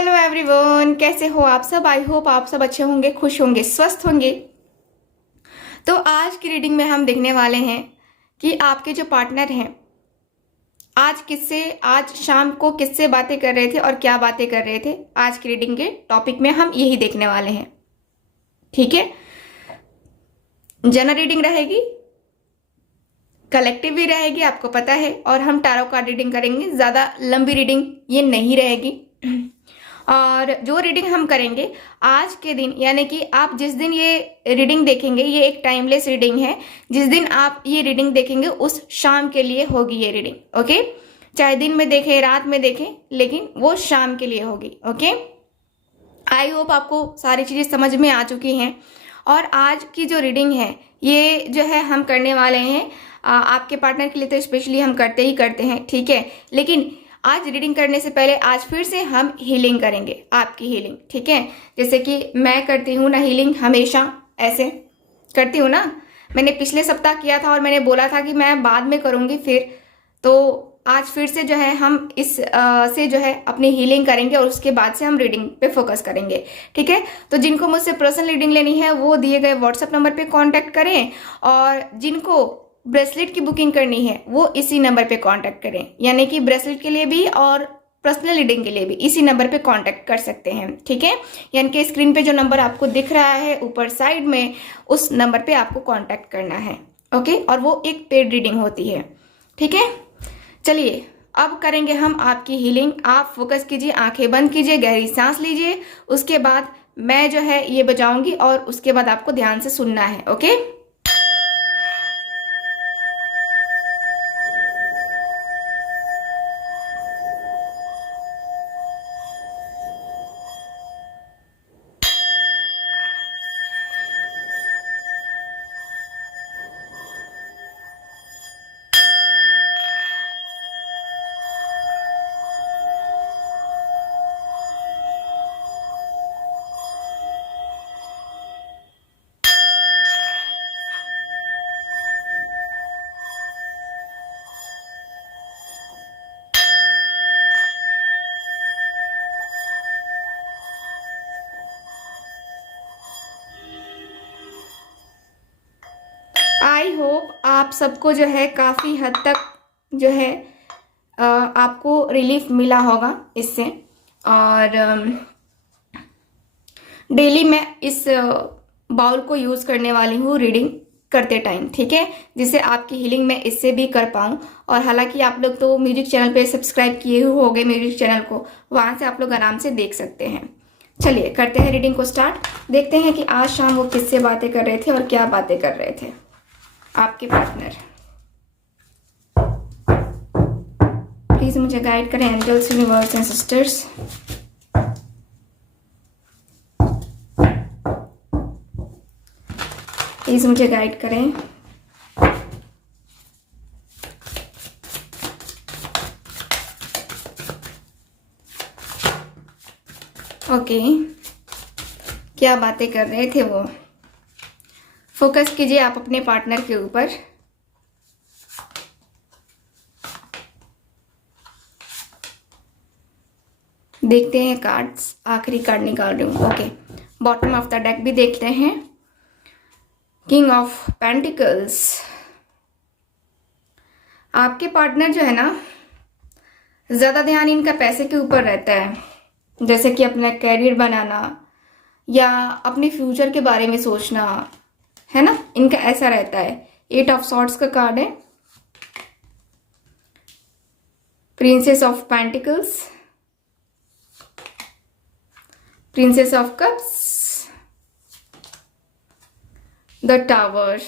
Hello everyone, कैसे हो आप सब। आई होप आप सब अच्छे होंगे, खुश होंगे, स्वस्थ होंगे। तो आज की रीडिंग में हम देखने वाले हैं कि आपके जो पार्टनर हैं आज शाम को किससे बातें कर रहे थे और क्या बातें कर रहे थे। आज की रीडिंग के टॉपिक में हम यही देखने वाले हैं। ठीक है, जनरल रीडिंग रहेगी, कलेक्टिव भी रहेगी, आपको पता है। और हम टैरो कार्ड रीडिंग करेंगे, ज़्यादा लंबी रीडिंग ये नहीं रहेगी। और जो रीडिंग हम करेंगे आज के दिन, यानी कि आप जिस दिन ये रीडिंग देखेंगे, ये एक टाइमलेस रीडिंग है। जिस दिन आप ये रीडिंग देखेंगे उस शाम के लिए होगी ये रीडिंग। ओके, चाहे दिन में देखें, रात में देखें, लेकिन वो शाम के लिए होगी। ओके, आई होप आपको सारी चीज़ें समझ में आ चुकी हैं। और आज की जो रीडिंग है ये जो है हम करने वाले हैं आपके पार्टनर के लिए, तो स्पेशली हम करते ही करते हैं। ठीक है, लेकिन आज रीडिंग करने से पहले आज फिर से हम हीलिंग करेंगे, आपकी हीलिंग। ठीक है, जैसे कि मैं करती हूँ ना हीलिंग, हमेशा ऐसे करती हूँ ना। मैंने पिछले सप्ताह किया था और मैंने बोला था कि मैं बाद में करूँगी फिर, तो आज फिर से जो है हम इस से जो है अपनी हीलिंग करेंगे और उसके बाद से हम रीडिंग पे फोकस करेंगे। ठीक है, तो जिनको मुझसे पर्सनल रीडिंग लेनी है वो दिए गए व्हाट्सएप नंबर पे कांटेक्ट करें, और जिनको ब्रेसलेट की बुकिंग करनी है वो इसी नंबर पे कांटेक्ट करें। यानी कि ब्रेसलेट के लिए भी और पर्सनल रीडिंग के लिए भी इसी नंबर पे कांटेक्ट कर सकते हैं। ठीक है, यानी कि स्क्रीन पे जो नंबर आपको दिख रहा है ऊपर साइड में, उस नंबर पे आपको कांटेक्ट करना है। ओके, और वो एक पेड रीडिंग होती है। ठीक है, चलिए अब करेंगे हम आपकी हीलिंग। आप फोकस कीजिए, आंखें बंद कीजिए, गहरी सांस लीजिए। उसके बाद मैं जो है ये बजाऊंगी और उसके बाद आपको ध्यान से सुनना है। ओके, आई होप आप सबको जो है काफ़ी हद तक जो है आपको रिलीफ मिला होगा इससे। और डेली मैं इस बाउल को यूज़ करने वाली हूँ रीडिंग करते टाइम। ठीक है, जिससे आपकी हीलिंग मैं इससे भी कर पाऊँ। और हालांकि आप लोग तो म्यूजिक चैनल पे सब्सक्राइब किए हुए होंगे म्यूजिक चैनल को, वहाँ से आप लोग आराम से देख सकते हैं। चलिए करते हैं रीडिंग को स्टार्ट। देखते हैं कि आज शाम वो किससे बातें कर रहे थे और क्या बातें कर रहे थे आपके पार्टनर। प्लीज मुझे गाइड करें angels, universe and sisters. Please मुझे गाइड करें। ओके, क्या बातें कर रहे थे वो। फोकस कीजिए आप अपने पार्टनर के ऊपर। देखते हैं कार्ड्स, आखिरी कार्ड निकाल रही हूँ। Okay, bottom of the deck भी देखते हैं। King of pentacles. आपके पार्टनर जो है ना, ज़्यादा ध्यान इनका पैसे के ऊपर रहता है, जैसे कि अपना कैरियर बनाना या अपने फ्यूचर के बारे में सोचना, है ना, इनका ऐसा रहता है। 8 ऑफ सॉर्ड्स का कार्ड है। Princess of pentacles, princess of cups, the tower,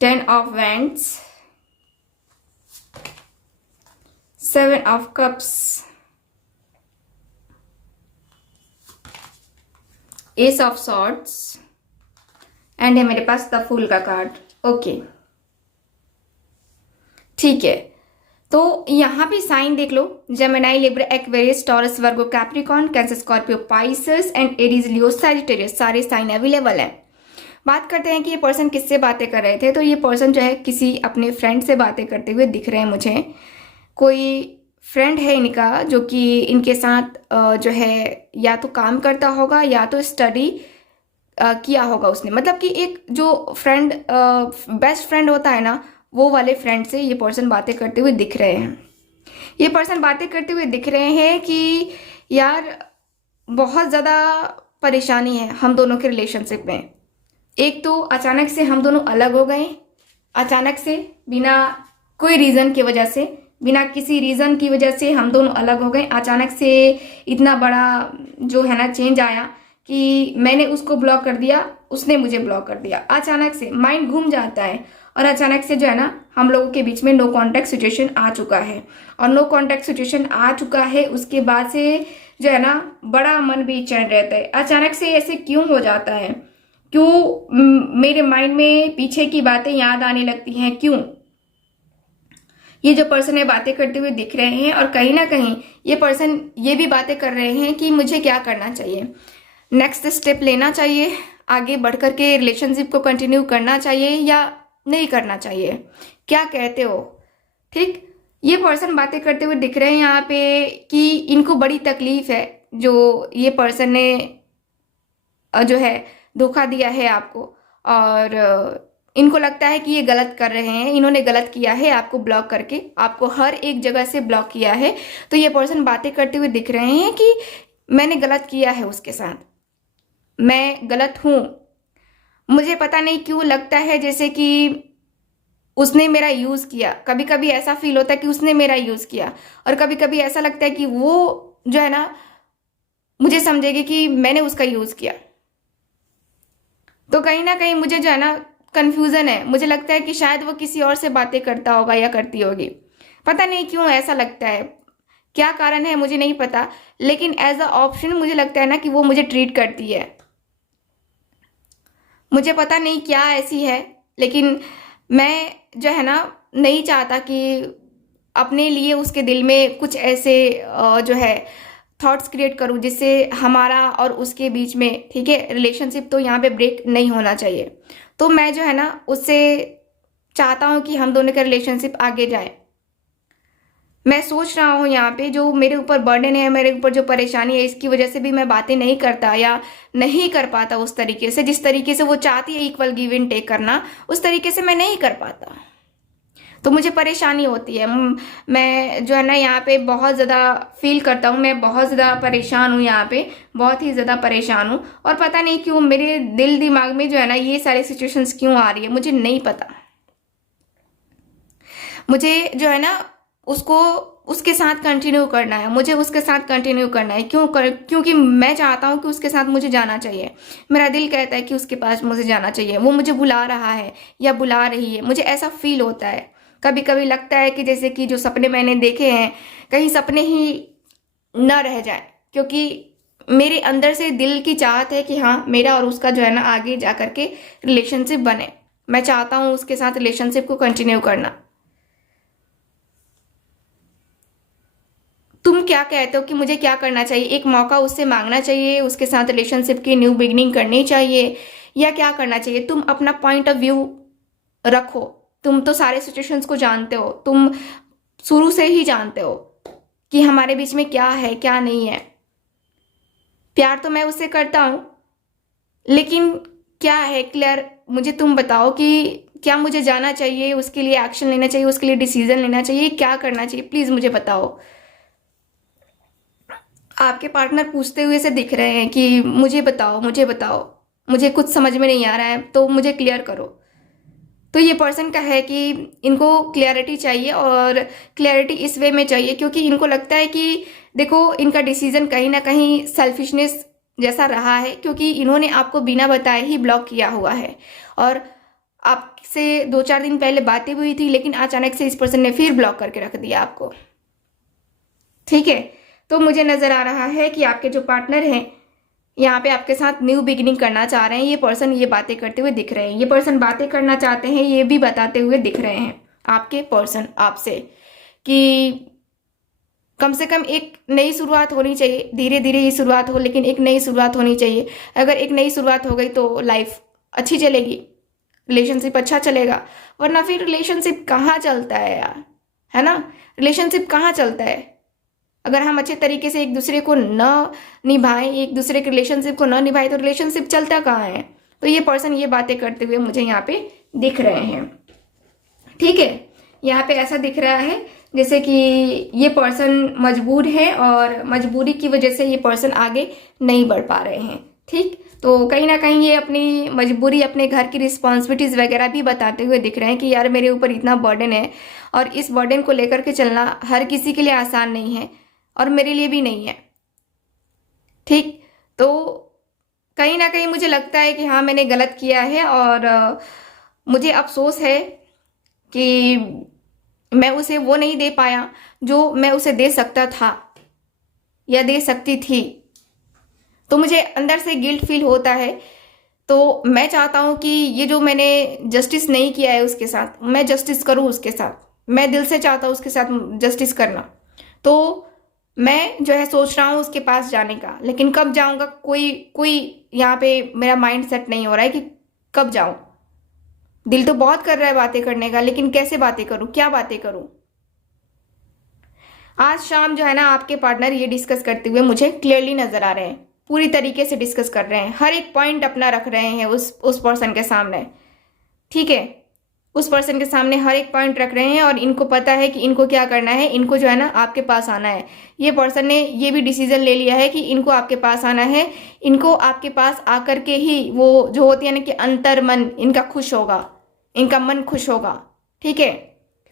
10 of wands, 7 of cups, S of swords, and है मेरे पास द फूल का कार्ड। ओके, ठीक है, तो यहाँ पे साइन देख लो। Gemini, Libra, Aquarius, Taurus, Virgo, Capricorn, Cancer, Scorpio, Pisces and Aries, Leo, Sagittarius, सारे साइन अवेलेबल हैं। बात करते हैं कि ये पर्सन किससे बातें कर रहे थे। तो ये पर्सन जो है किसी अपने फ्रेंड से बातें करते हुए दिख रहे हैं मुझे। कोई फ्रेंड है इनका जो कि इनके साथ जो है या तो काम करता होगा या तो स्टडी किया होगा उसने, मतलब कि एक जो फ्रेंड बेस्ट फ्रेंड होता है ना, वो वाले फ्रेंड से ये पर्सन बातें करते हुए दिख रहे हैं। ये पर्सन बातें करते हुए दिख रहे हैं कि यार बहुत ज़्यादा परेशानी है हम दोनों के रिलेशनशिप में। एक तो अचानक से हम दोनों अलग हो गए, अचानक से बिना कोई रीज़न की वजह से, बिना किसी रीज़न की वजह से हम दोनों अलग हो गए। अचानक से इतना बड़ा जो है ना चेंज आया कि मैंने उसको ब्लॉक कर दिया, उसने मुझे ब्लॉक कर दिया। अचानक से माइंड घूम जाता है और अचानक से जो है ना हम लोगों के बीच में नो कांटेक्ट सिचुएशन आ चुका है। और नो कांटेक्ट सिचुएशन आ चुका है उसके बाद से जो है ना बड़ा मन बेचैन रहता है। अचानक से ऐसे क्यों हो जाता है? क्यों मेरे माइंड में पीछे की बातें याद आने लगती हैं? क्यों? ये जो पर्सन है बातें करते हुए दिख रहे हैं और कहीं ना कहीं ये पर्सन ये भी बातें कर रहे हैं कि मुझे क्या करना चाहिए, नेक्स्ट स्टेप लेना चाहिए, आगे बढ़ कर के रिलेशनशिप को कंटिन्यू करना चाहिए या नहीं करना चाहिए, क्या कहते हो? ठीक, ये पर्सन बातें करते हुए दिख रहे हैं यहाँ पे कि इनको बड़ी तकलीफ है जो ये पर्सन ने जो है धोखा दिया है आपको, और इनको लगता है कि ये गलत कर रहे हैं, इन्होंने गलत किया है आपको ब्लॉक करके, आपको हर एक जगह से ब्लॉक किया है। तो ये पर्सन बातें करते हुए दिख रहे हैं कि मैंने गलत किया है उसके साथ, मैं गलत हूँ। मुझे पता नहीं क्यों लगता है जैसे कि उसने मेरा यूज़ किया। कभी कभी ऐसा फील होता है कि उसने मेरा यूज़ किया, और कभी कभी ऐसा लगता है कि वो जो है ना मुझे समझेगी कि मैंने उसका यूज़ किया। तो कहीं ना कहीं मुझे जो है ना कन्फ्यूज़न है, मुझे लगता है कि शायद वो किसी और से बातें करता होगा या करती होगी। पता नहीं क्यों ऐसा लगता है, क्या कारण है मुझे नहीं पता, लेकिन एज अ ऑप्शन मुझे लगता है ना कि वो मुझे ट्रीट करती है। मुझे पता नहीं क्या ऐसी है, लेकिन मैं जो है ना नहीं चाहता कि अपने लिए उसके दिल में कुछ ऐसे जो है थॉट्स क्रिएट करूं जिससे हमारा और उसके बीच में, ठीक है, रिलेशनशिप तो यहाँ पे ब्रेक नहीं होना चाहिए। तो मैं जो है ना उससे चाहता हूँ कि हम दोनों का रिलेशनशिप आगे जाए। मैं सोच रहा हूँ यहाँ पे जो मेरे ऊपर बर्डन है, मेरे ऊपर जो परेशानी है, इसकी वजह से भी मैं बातें नहीं करता या नहीं कर पाता उस तरीके से जिस तरीके से वो चाहती है इक्वल गिव एंड टेक करना, उस तरीके से मैं नहीं कर पाता। तो मुझे परेशानी होती है। मैं जो है ना यहाँ पे बहुत ज़्यादा फील करता हूँ, मैं बहुत ज़्यादा परेशान हूँ यहाँ पे, बहुत ही ज़्यादा परेशान हूँ। और पता नहीं क्यों मेरे दिल दिमाग में जो है ना ये सारी सिचुएशंस क्यों आ रही है, मुझे नहीं पता। मुझे जो है ना उसको उसके साथ कंटिन्यू करना है, मुझे उसके साथ कंटिन्यू करना है। क्योंकि मैं चाहता हूँ कि उसके साथ मुझे जाना चाहिए। मेरा दिल कहता है कि उसके पास मुझे जाना चाहिए, वो मुझे बुला रहा है या बुला रही है, मुझे ऐसा फील होता है। कभी कभी लगता है कि जैसे कि जो सपने मैंने देखे हैं कहीं सपने ही न रह जाए, क्योंकि मेरे अंदर से दिल की चाहत है कि हाँ मेरा और उसका जो है ना आगे जा करके रिलेशनशिप बने। मैं चाहता हूँ उसके साथ रिलेशनशिप को कंटिन्यू करना। तुम क्या कहते हो कि मुझे क्या करना चाहिए? एक मौका उससे मांगना चाहिए, उसके साथ रिलेशनशिप की न्यू बिगनिंग करनी चाहिए, या क्या करना चाहिए? तुम अपना पॉइंट ऑफ व्यू रखो। तुम तो सारे सिचुएशंस को जानते हो, तुम शुरू से ही जानते हो कि हमारे बीच में क्या है क्या नहीं है। प्यार तो मैं उससे करता हूँ, लेकिन क्या है क्लियर, मुझे तुम बताओ कि क्या मुझे जाना चाहिए, उसके लिए एक्शन लेना चाहिए, उसके लिए डिसीजन लेना चाहिए, क्या करना चाहिए? प्लीज़ मुझे बताओ। आपके पार्टनर पूछते हुए से दिख रहे हैं कि मुझे बताओ, मुझे बताओ, मुझे कुछ समझ में नहीं आ रहा है, तो मुझे क्लियर करो। तो ये पर्सन का है कि इनको क्लैरिटी चाहिए, और क्लैरिटी इस वे में चाहिए क्योंकि इनको लगता है कि देखो इनका डिसीजन कहीं ना कहीं सेल्फिशनेस जैसा रहा है, क्योंकि इन्होंने आपको बिना बताए ही ब्लॉक किया हुआ है। और आपसे 2-4 दिन पहले बातें हुई थी, लेकिन अचानक से इस पर्सन ने फिर ब्लॉक करके रख दिया आपको। ठीक है, तो मुझे नज़र आ रहा है कि आपके जो पार्टनर हैं यहाँ पे आपके साथ न्यू बिगिनिंग करना चाह रहे हैं। ये पर्सन ये बातें करते हुए दिख रहे हैं, ये पर्सन बातें करना चाहते हैं, ये भी बताते हुए दिख रहे हैं आपके पर्सन आपसे कि कम से कम एक नई शुरुआत होनी चाहिए। धीरे धीरे ये शुरुआत हो, लेकिन एक नई शुरुआत होनी चाहिए। अगर एक नई शुरुआत हो गई तो लाइफ अच्छी चलेगी, रिलेशनशिप अच्छा चलेगा, वरना फिर रिलेशनशिप कहाँ चलता है यार, है ना। रिलेशनशिप कहाँ चलता है? अगर हम अच्छे तरीके से एक दूसरे को न निभाएं, एक दूसरे के रिलेशनशिप को न निभाएं, तो रिलेशनशिप चलता कहाँ है? तो ये पर्सन ये बातें करते हुए मुझे यहाँ पे दिख रहे हैं। ठीक है, यहाँ पे ऐसा दिख रहा है जैसे कि ये पर्सन मजबूर है और मजबूरी की वजह से ये पर्सन आगे नहीं बढ़ पा रहे हैं। ठीक, तो कहीं ना कहीं ये अपनी मजबूरी, अपने घर की रिस्पॉन्सिबिलिटीज़ वगैरह भी बताते हुए दिख रहे हैं कि यार मेरे ऊपर इतना बर्डन है और इस बर्डन को लेकर के चलना हर किसी के लिए आसान नहीं है और मेरे लिए भी नहीं है। ठीक, तो कहीं ना कहीं मुझे लगता है कि हाँ मैंने गलत किया है और मुझे अफसोस है कि मैं उसे वो नहीं दे पाया जो मैं उसे दे सकता था या दे सकती थी। तो मुझे अंदर से गिल्ट फील होता है। तो मैं चाहता हूँ कि ये जो मैंने जस्टिस नहीं किया है उसके साथ, मैं जस्टिस करूँ उसके साथ। मैं दिल से चाहता हूँ उसके साथ जस्टिस करना। तो मैं जो है सोच रहा हूँ उसके पास जाने का, लेकिन कब जाऊँगा कोई यहाँ पे मेरा माइंड सेट नहीं हो रहा है कि कब जाऊँ। दिल तो बहुत कर रहा है बातें करने का, लेकिन कैसे बातें करूँ, क्या बातें करूँ? आज शाम जो है ना आपके पार्टनर ये डिस्कस करते हुए मुझे क्लियरली नजर आ रहे हैं, पूरी तरीके से डिस्कस कर रहे हैं, हर एक पॉइंट अपना रख रहे हैं उस पर्सन के सामने। ठीक है, उस पर्सन के सामने हर एक पॉइंट रख रहे हैं और इनको पता है कि इनको क्या करना है। इनको जो है ना आपके पास आना है। ये पर्सन ने ये भी डिसीजन ले लिया है कि इनको आपके पास आना है। इनको आपके पास आकर के ही वो जो होती है ना कि अंतर मन इनका खुश होगा, इनका मन खुश होगा। ठीक है,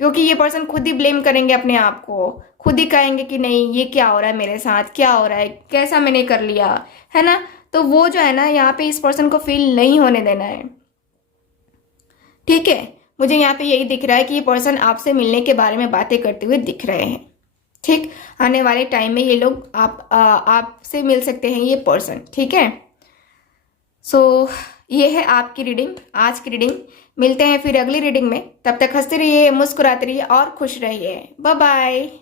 क्योंकि ये पर्सन खुद ही ब्लेम करेंगे अपने आप को, खुद ही कहेंगे कि नहीं ये क्या हो रहा है मेरे साथ, क्या हो रहा है, कैसा मैंने कर लिया, है ना। तो वो जो है ना यहाँ पे इस पर्सन को फील नहीं होने देना है। ठीक है, मुझे यहाँ पे यही दिख रहा है कि ये पर्सन आपसे मिलने के बारे में बातें करते हुए दिख रहे हैं। ठीक, आने वाले टाइम में ये लोग आपसे मिल सकते हैं ये पर्सन। ठीक है, सो ये है आपकी रीडिंग, आज की रीडिंग। मिलते हैं फिर अगली रीडिंग में। तब तक हंसते रहिए, मुस्कुराते रहिए और खुश रहिए। Bye bye.